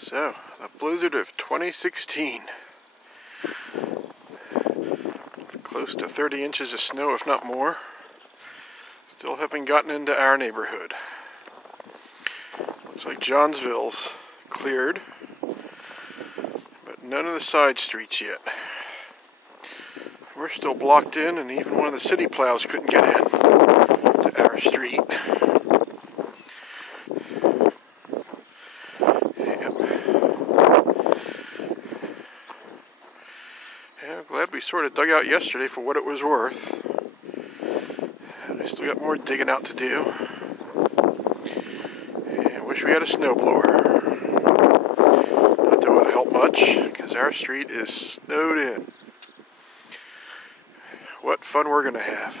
So, the blizzard of 2016. Close to 30 inches of snow, if not more. Still haven't gotten into our neighborhood. Looks like Johnsville's cleared, but none of the side streets yet. We're still blocked in, and even one of the city plows couldn't get in to our street. I'm glad we sort of dug out yesterday for what it was worth. We still got more digging out to do. And wish we had a snowblower. Not that it would help much, because our street is snowed in. What fun we're going to have.